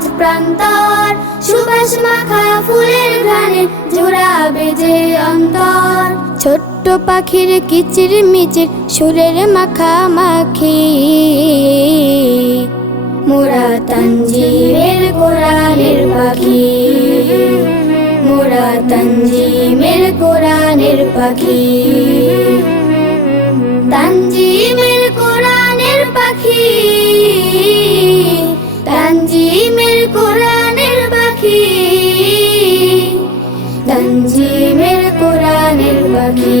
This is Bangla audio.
মাঝ প্রান্তর, সুবাস মাখা ফুলের ঘ্রাণে জোড়াবে যে অন্তর। ছোট্ট পাখির কিচির মিচির সুরের মাখামাখি, মোরা তানজিমের কোরআনের পাখি, মোরা তানজিমের কোরআনের পাখি। তানজিমের কোরআনের পাখি, তানজিমের কোরআনের পাখি, তানজিমের কোরআনের পাখি।